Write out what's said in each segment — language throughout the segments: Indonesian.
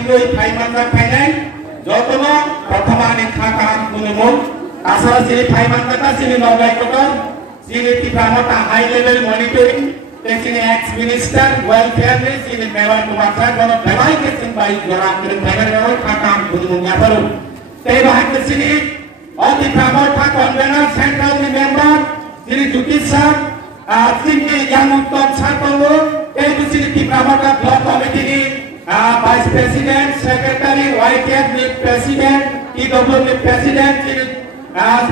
Singui Paimanka Painai, Jotono, Pratamani Kakam Kunumum, Asa Siri Paimanka, Siri Nogaikoton, Siri Tipramota High Level Monitoring, taking ex-minister, welfare, Siri Mewan Kumaka, one of the likest in by Joram Kakam Kunumum Yaparu. They were the city, all the Pramota convener, central member, Siri Jukisa, Singing Yamukton Satowo, City Pramota Block Committee, Vice President, Secretary, White Cabinet President, EW President,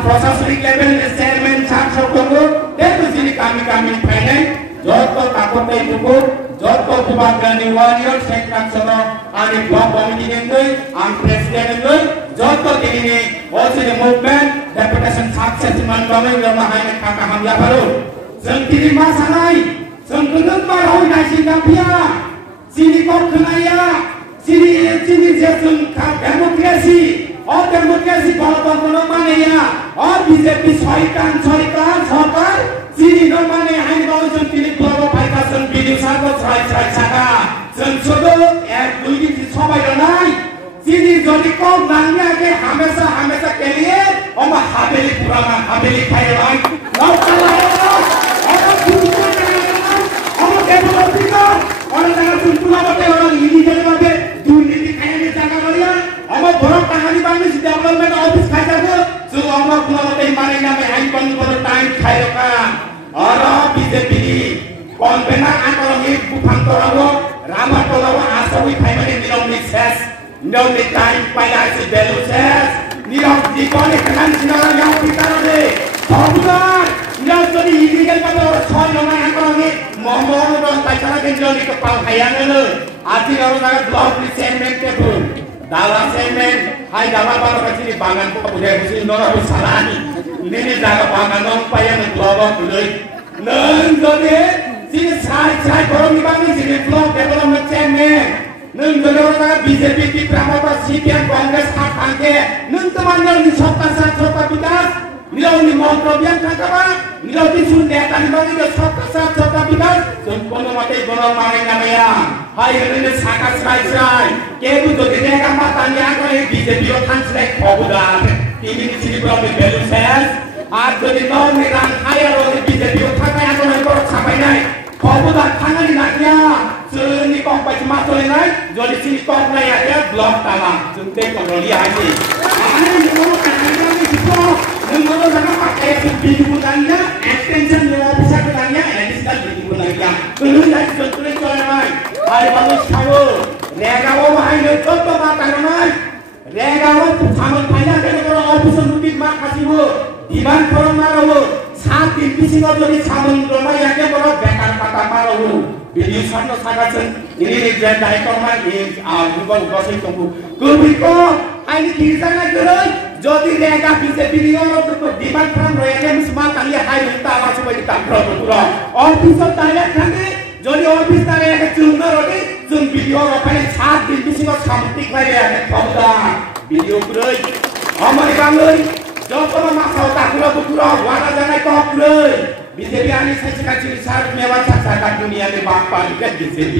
Processing Level Chairman, Sansokogo, Deputy Kami Finance, Jotko Takote Tuku, Jotko Kubagani Warrior, Second Sono, and the Block Committee and President, Jotko Dini, also the movement, Deputation Success Mandamin, Yamaha Kakaham Yaparu, Santiri Masanai, Sankunut Marau Nasingapia. Sini kau kenaya, sini jasun demokrasi, demokrasi kalau mana ya, BJP soikan, sokar, sini mana yang kau sini kalau paikasan video satu saka, sensodo, duit sobai donai, sini jadi kau nanya ke hamesa kelie, oma habeli purana, habeli kaya lain, kau kalah, orang bukan orang develop kita. Orang jangan tuntut apa orang ini jadi apa? Dunia kaya ni jangan kalian. Ama borong tangan bangni si development office kaya tu. So ama pulau apa mana nama yang bang pada time kaya kan? Orang BJP ni konvenar antara ni bukan orang ramah orang asawi kaya mana ni orang ni ses, orang ni time pada si belu ses, ni orang di kau ni kenal si orang yang kita ada. Sahabat, ni orang jadi illegal pada orang soal orang antara ni. Momong orang pacaran kenal di kepala kayangan le. Arti orang nak blok di semen tepun. Dalam semen, hai dalam baru kasih bangan kau boleh mesti orang bersalani. Ini dalam bangan orang payah blok boleh. Neng jadi sini saya korang ni bangun sini blok development semen. Neng jadi orang nak BJP di Pramota CPM Kongres hak angke. Neng teman yang di sota bidas. Nilau ni montrobian kakapa, nilau di sundia tani bagi ke sota bidas. Kono mate kono mare namanya. Hai ini sakat sai. Kebu tu kita kan matanya kau ini BJP orang selek popular. Ini di sini berapa belu ses. Ada di tahun ni orang kaya orang BJP orang kaya kau ini kau sampai naik. Popular tangan di naknya. Seni kau baca masuk naik. Jadi sini kau naik ada blok tanah. Suntik kau lihat ini. Ini kau tangan ni blok. Menurut saya pakai video tanya, extension yang bisa tanya, editan video tanya. Belum dari contohnya soalnya, ada bagus tahu. Regawa mahal itu apa makanan? Regawa sama tanya dari orang officer mungkin makasih bu. Diban orang malu, saat ini sih kalau jadi sama rumah yang dia orang bekar kata malu. Video sana sangat ini jadi ekonomi ini, bukan sih tunggu. Kubiko, ini kisah nak gerai. Jadi mereka bisa pilih orang untuk diban perang mereka semua kalian hai minta masuk bagi tampil berkurang. Officer tanya nanti, jadi office tanya ke jurnal ini, jurn video orang kalian saat ini bisa sampai lagi ada kau video gerai. Amari bangun, jangan masalah takulah berkurang, warna jangan kau gerai. BJP ini saya cakap cerita mewah sahaja dunia ni bapa ikat BJP.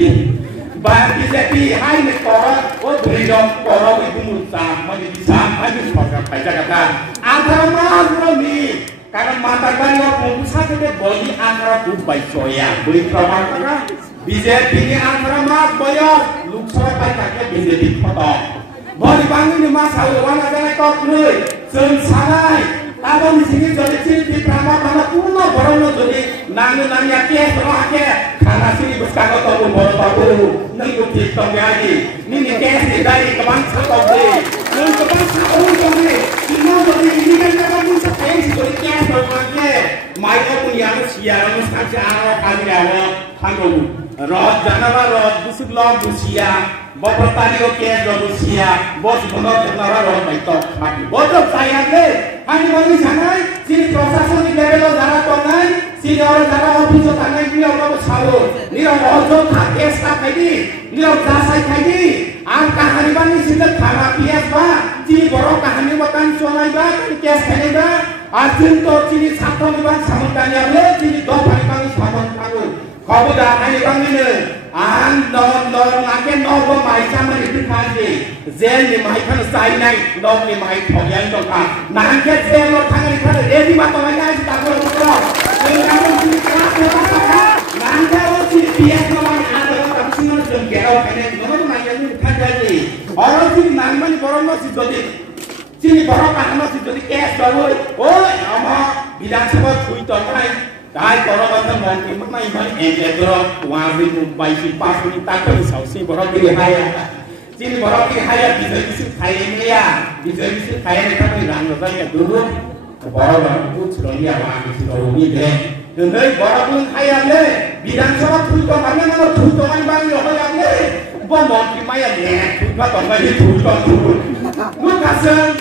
BJP hai ni korang, beri dong korang ibu muda, mandi bisa, mandi sepakat baca kata. Antara mana ni? Karena mata kan yang pengusaha kita bagi antara Dubai soya, beri program kan? BJP ni antara mas bayar, luksor baca BJP potong. Bagi bangun ni mas haluan ada nak kau beri, sensarai. Kalau di sini jadi di Pramota puno borong jadi nanya ke terus ke karena sini berkata tahu baru nunggu TikTok lagi ini ke dari kebang satu beli nunggu kebang satu beli ini jadi kan kebang bisa pensi jadi ke terus ke mereka punya siaran mesti ada kali ada hangu rod jangan rod busuk lom busia bapak tadi oke busia bos benar benar rod itu mati bodoh saya deh. Ani bagi sana, sini proses ni level darah tonai, sini orang darah office tangan ni orang bersahur, ni orang ojo pakai staff ini, ni orang dasar ini, angka hari bani sini thara pias ba, sini borong kahani makan suanai ba, kias kene ba, arjun to sini satu ni bang samutanya le, sini dua hari bani samut kagu, kau dah hari bani le, an non ngake non bo mai sama itu kan, sih zel ni mahai kan sai nai dog ni mahai thogyang dong ka nang ke zel lo thangai kan ready ma to ngai ta ko ko ni kamu sini kelas ke apa nang ke lo sini bias no ma ada ta sini no jeng ke au kene no no mai yang than jadi orang sini nang mani borong no si dodi sini borong kan no si dodi kes baru oi ama bilang sebab kui to mai dai borong kan mon ki mai mai en dro wa ri bai si pas ni ta ko sau si borong ki hai sini borong ki hai bisa bisa khai ni ya bisa bisa khai ni kan rang lo ya dulu borong itu sudah wa ki sudah ni de 근데 뭐라고 하야 돼 비단서가 풀도 가면 뭐 풀도만 방이 어야 돼 뭐 먹기 마야 돼 풀가 정말 풀도 뭐 가서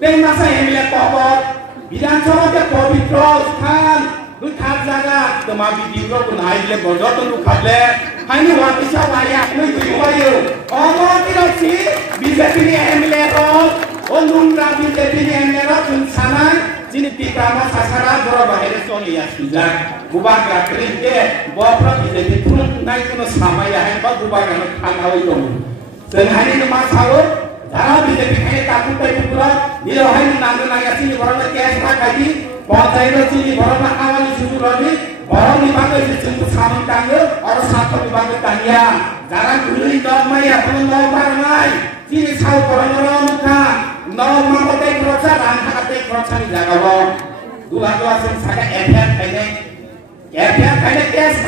땡마사 엠레 꺼버 비단서가 거비트로 스탄 그 탑자가 그마 비디오로 그 나이래 버저도 그 갈래 하니 와비샤 와야 그 이거요 어머니로지 비제피니 엠레로 온눈라 비제피니 엠레로 준사나 Sini kita mau sasaran berapa hari soalnya ya sudah bukan kering ke bapak bisa diturun naik ke sama ya hebat bukan yang tanggal itu sehari ini masalah cara bisa dipakai takut dari pulau di luar ini nanti nanya sini berapa cash lagi bahasa itu sini berapa awal disuruh lagi orang dipakai dijemput sama tangga orang satu dipakai tanya cara dulu itu maya belum mau barang sini tahu orang muka no mau pakai kerja dan pakai kerja di jaga dua sen efek cash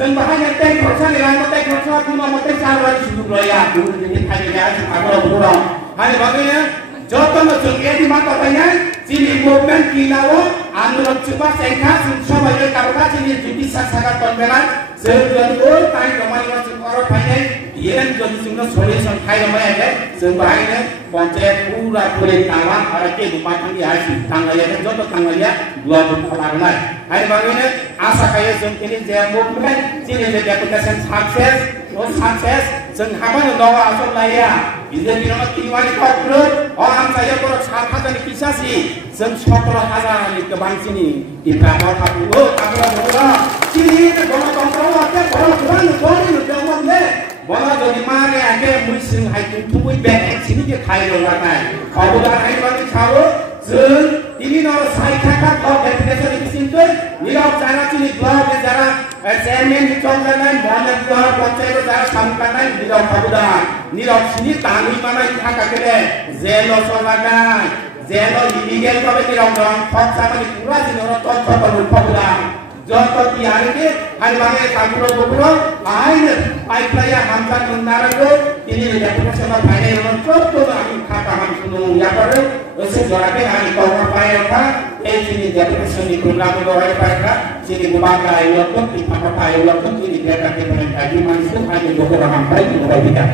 bahannya pakai kerja di dalam pakai kerja cuma pakai cara disuruh ya dulu jadi hanya aku kurang hanya bagaimana jodoh macam di mata banyak sini movement kilawo anjuran coba saya semua yang karuta sini jadi sangat konvelan sebelum time kemarin macam orang banyak yang jadi semua solution kaya banyak sebaiknya konsep pura tawa ada ke rumah tangga hasil tanggalnya jodoh tanggalnya 2 bulan lagi hari bagaimana asa kaya ini saya movement sini jadi aplikasi sukses senghaman doa asal laya bisa dinamakan kiwani kokrut orang saya kalau sahabat dan kisah sih sengshokro hazar ni kebang sini di kamar kapulo sini kalau kontrol apa kalau kurang boleh jangan deh boleh jadi mana ada musim hai tubuh bek sini dia kaya orang lain kalau dah hai bagi tahu ini nor saya kakak kalau aplikasi ini sini ni orang cara sini blog cara chairman di contohnya mana blog website cara sampai ni orang sini tangi mana kakak kene zelo soalnya zelo illegal kau ni orang fakta ni pura sini orang tonton lupa jodoh tiada ke hari bagi kampung kampung air playa hamzat menara ini dia profesional banyak orang contoh kami kata kami sunung ya pada usia jarabe kami kau apa apa sini dia profesional di program doa apa sini bukan kaya waktu di apa kaya waktu sini dia kaki mengaji manusia hanya dua orang sampai dua tidak.